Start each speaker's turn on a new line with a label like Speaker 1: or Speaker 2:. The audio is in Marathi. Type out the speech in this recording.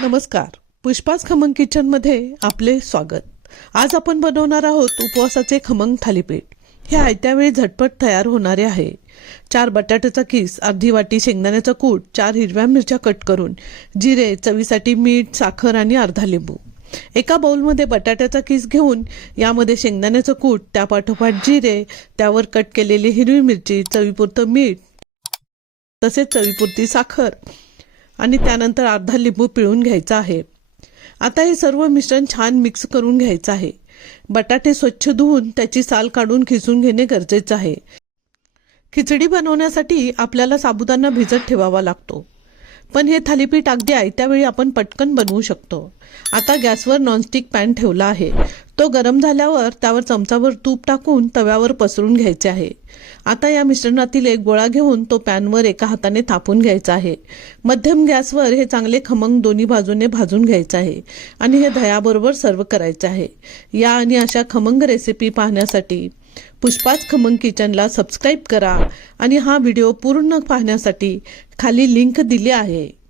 Speaker 1: नमस्कार. पुष्पाच खमंग किचनमध्ये आपले स्वागत. आज आपण बनवणार आहोत उपवासाचे खमंग थालीपीठ. हे आयत्या वेळी झटपट तयार होणारे आहे. चार बटाट्याचा किस अर्धी वाटी शेंगदाण्याचा कूट चार हिरव्या मिरच्या कट करून जिरे चवीसाठी मीठ साखर आणि अर्धा लिंबू. एका बाउलमध्ये बटाट्याचा किस घेऊन यामध्ये शेंगदाण्याचं कूट त्यापाठोपाठ जिरे त्यावर कट केलेली हिरवी मिरची चवीपुरतं मीठ तसेच चवीपुरती साखर आणि त्यानंतर अर्धा लिंबू पिळून घ्यायचा आहे. आता हे सर्व मिश्रण छान मिक्स करून घ्यायचं आहे. बटाटे स्वच्छ धुवून त्याची साल काढून खिसून घेणे गरजेचं आहे. खिचडी बनवण्यासाठी आपल्याला साबुदाणा भिजत ठेवावा लागतो. पण हे थालीपीठ अगदी आयत्या वेळी आपण पटकन बनवू शकतो. आता गॅसवर नॉनस्टिक पॅन ठेवला आहे. तो गरम झाल्यावर त्यावर चमचावर तूप टाकून तव्यावर पसरून घ्यायचे आहे. आता या मिश्रणातील एक गोळा घेऊन तो पॅनवर एका हाताने थापून घ्यायचा आहे. मध्यम गॅसवर हे चांगले खमंग दोन्ही बाजूने भाजून घ्यायचं आहे आणि हे दह्याबरोबर सर्व करायचे आहे. या आणि अशा खमंग रेसिपी पाहण्यासाठी पुष्पाच खमंग किचनला सबस्क्राईब करा आणि हा व्हिडिओ पूर्ण पाहण्यासाठी खाली लिंक दिली आहे.